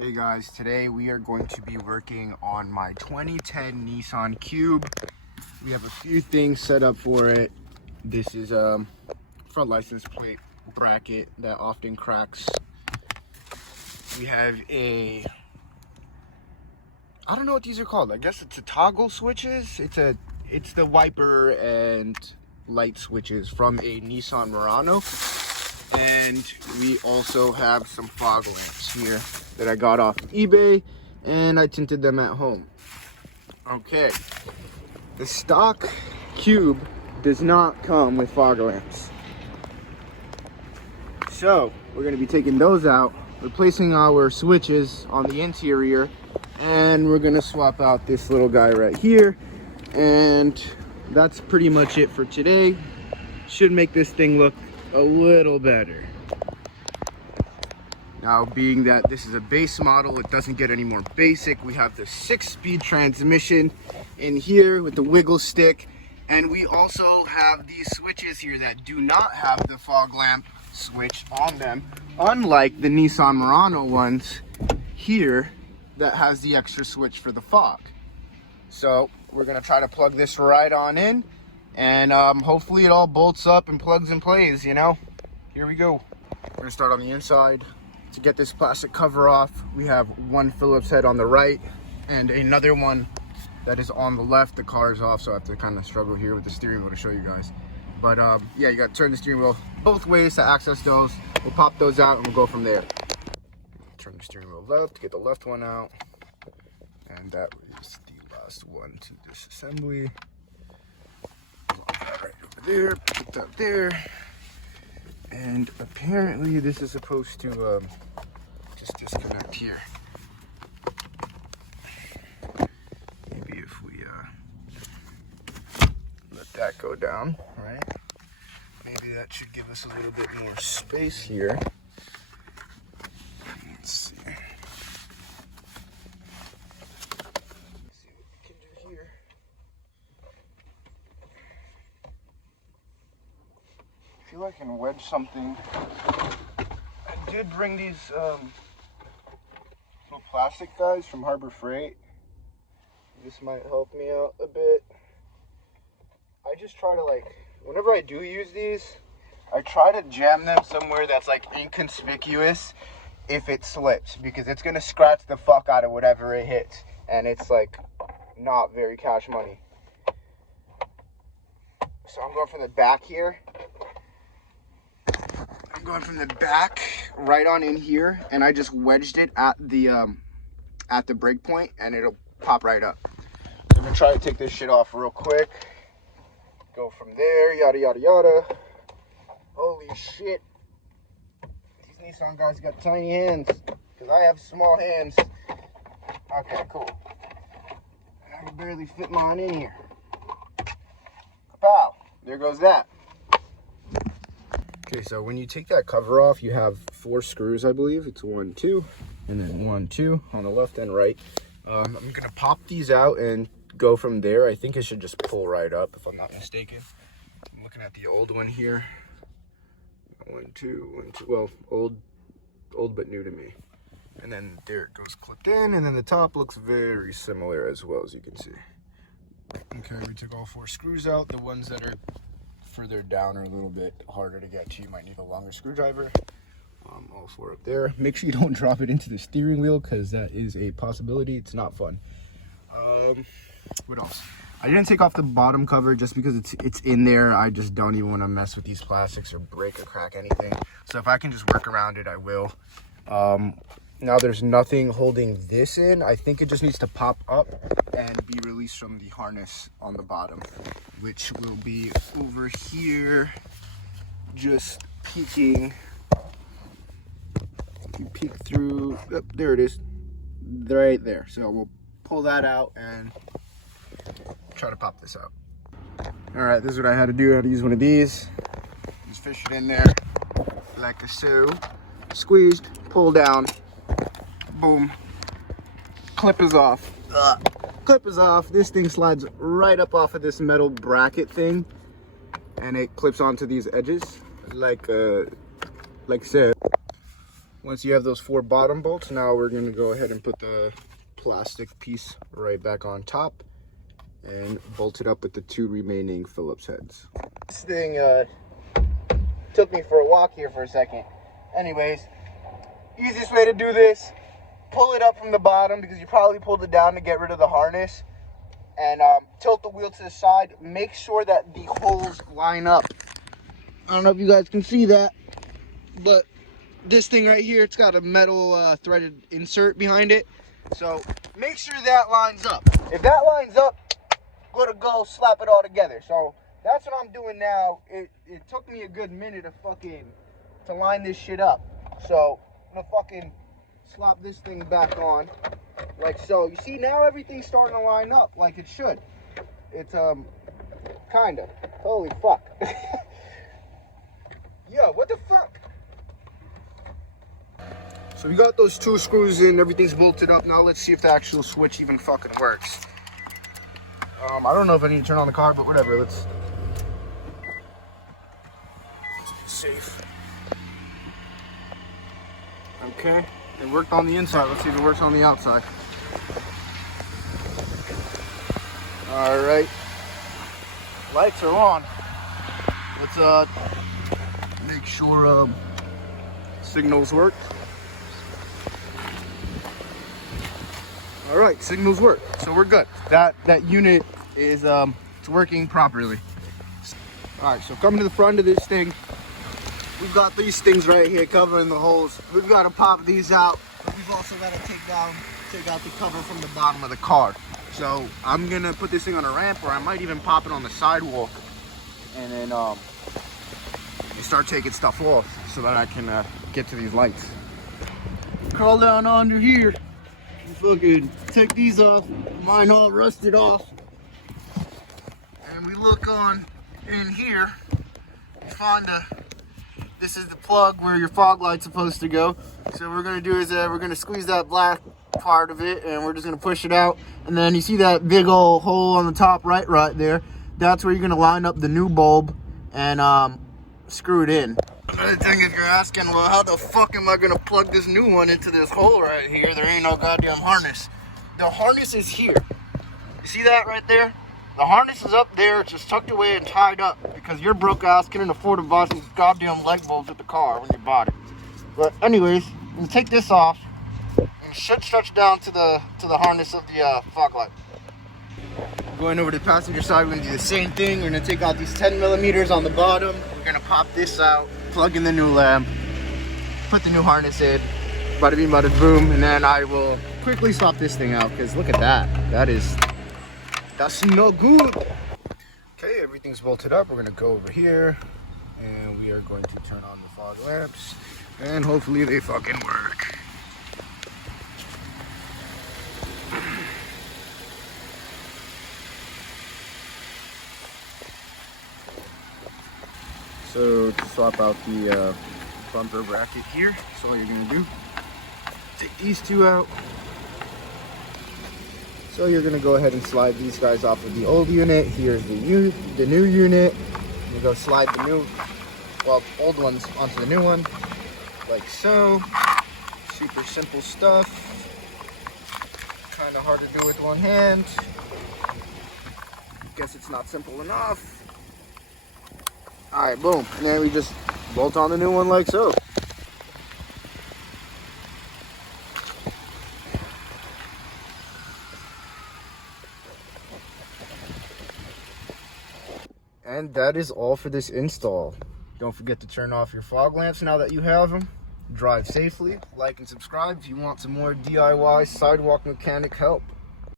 Hey guys, today we are going to be working on my 2010 Nissan Cube. We have a few things set up for it. This is a front license plate bracket that often cracks. We have I don't know what these are called. I guess it's a toggle switches. It's the wiper and light switches from a Nissan Murano. And we also have some fog lamps here that I got off eBay, and I tinted them at home. Okay, the stock Cube does not come with fog lamps. So we're gonna be taking those out, replacing our switches on the interior, and we're gonna swap out this little guy right here. And that's pretty much it for today. Should make this thing look a little better. Now, being that this is a base model, it doesn't get any more basic. We have the 6-speed transmission in here with the wiggle stick, and we also have these switches here that do not have the fog lamp switch on them, unlike the Nissan Murano ones here that has the extra switch for the fog. So we're gonna try to plug this right on in, and hopefully it all bolts up and plugs and plays, you know? Here we go. We're gonna start on the inside. To get this plastic cover off, we have one Phillips head on the right and another one that is on the left. The car is off, so I have to kind of struggle here with the steering wheel to show you guys. But yeah, you gotta turn the steering wheel both ways to access those. We'll pop those out and we'll go from there. Turn the steering wheel left to get the left one out. And that is the last one to disassembly. Right over there, put that there. And apparently this is supposed to just disconnect here. Maybe if we let that go down, right? Maybe that should give us a little bit more space here. Let's see. I feel like I can wedge something. I did bring these little plastic guys from Harbor Freight. This might help me out a bit. I just try to, like, whenever I do use these, I try to jam them somewhere that's like inconspicuous if it slips, because it's gonna scratch the fuck out of whatever it hits, and it's like not very cash money. So I'm going from the back here. I'm going from the back right on in here, and I just wedged it at the break point, and it'll pop right up. So I'm gonna try to take this shit off real quick. Go from there, yada yada yada. Holy shit! These Nissan guys got tiny hands, because I have small hands. Okay, cool. I can barely fit mine in here. Kapow! There goes that. Okay, so when you take that cover off, you have 4 screws, I believe. It's 1, 2, and then 1, 2 on the left and right. I'm gonna pop these out and go from there. I think it should just pull right up, if I'm not mistaken. I'm looking at the old one here. 1, 2, 1, 2. Well, old but new to me. And then there it goes clipped in, and then the top looks very similar as well, as you can see. Okay, we took all 4 screws out. The ones that are further down are a little bit harder to get to. You might need a longer screwdriver. All 4 up there. Make sure you don't drop it into the steering wheel, because that is a possibility. It's not fun. What else? I didn't take off the bottom cover just because it's in there. I just don't even want to mess with these plastics or break or crack anything. So if I can just work around it, I will. Now there's nothing holding this in. I think it just needs to pop up and be released from the harness on the bottom, which will be over here, just peeking. You peek through, oh, there it is, right there. So we'll pull that out and try to pop this out. All right, this is what I had to do. I had to use one of these. Just fish it in there like so. Squeezed, pull down, boom. Clip is off. Clip is off. This thing slides right up off of this metal bracket thing, and it clips onto these edges like so. Once you have those 4 bottom bolts, now we're going to go ahead and put the plastic piece right back on top and bolt it up with the 2 remaining Phillips heads. This thing took me for a walk here for a second. Anyways, easiest way to do this, pull it up from the bottom, because you probably pulled it down to get rid of the harness, and tilt the wheel to the side. Make sure that the holes line up. I don't know if you guys can see that, but this thing right here, it's got a metal threaded insert behind it. So make sure that lines up. If that lines up, good to go, slap it all together. So that's what I'm doing now. It took me a good minute to line this shit up. So I'm gonna fucking slap this thing back on like so. You see, now everything's starting to line up like it should. It's kinda. Holy fuck. Yo, what the fuck? So we got those 2 screws in, everything's bolted up. Now let's see if the actual switch even fucking works. I don't know if I need to turn on the car, but whatever, let's be safe. Okay, it worked on the inside. Let's see if it works on the outside. All right, lights are on. Let's make sure signals work. All right, signals work, so we're good. That unit is it's working properly. All right, so coming to the front of this thing, we've got these things right here covering the holes. We've got to pop these out. We've also got to take out the cover from the bottom of the car. So I'm gonna put this thing on a ramp, or I might even pop it on the sidewalk, and then start taking stuff off so that I can get to these lights. Crawl down under here. Fucking take these off. Mine all rusted off. And we look on in here. We find this is the plug where your fog light's supposed to go. So what we're gonna do is we're gonna squeeze that black part of it, and we're just gonna push it out. And then you see that big old hole on the top right there. That's where you're gonna line up the new bulb and screw it in. Another thing, if you're asking, well, how the fuck am I gonna plug this new one into this hole right here? There ain't no goddamn harness. The harness is here. You see that right there? The harness is up there. It's just tucked away and tied up because your broke ass couldn't afford to buy these goddamn light bulbs at the car when you bought it. But anyways, we'll take this off, and it should stretch down to the harness of the fog light. Going over to the passenger side, we're gonna do the same thing. We're gonna take out these 10 millimeters on the bottom. We're gonna pop this out, plug in the new lamp, put the new harness in, bada bing, bada boom, and then I will quickly swap this thing out, because look at that. That's no good. Okay, everything's bolted up. We're gonna go over here, and we are going to turn on the fog lamps, and hopefully they fucking work. So to swap out the bumper bracket here, that's all you're gonna do. Take these 2 out. So you're gonna go ahead and slide these guys off of the old unit. Here's the new unit. You go slide the old ones onto the new one, like so. Super simple stuff. Kind of hard to do with one hand. Guess it's not simple enough. All right, boom, and then we just bolt on the new one like so. And that is all for this install. Don't forget to turn off your fog lamps now that you have them. Drive safely, like and subscribe if you want some more DIY sidewalk mechanic help.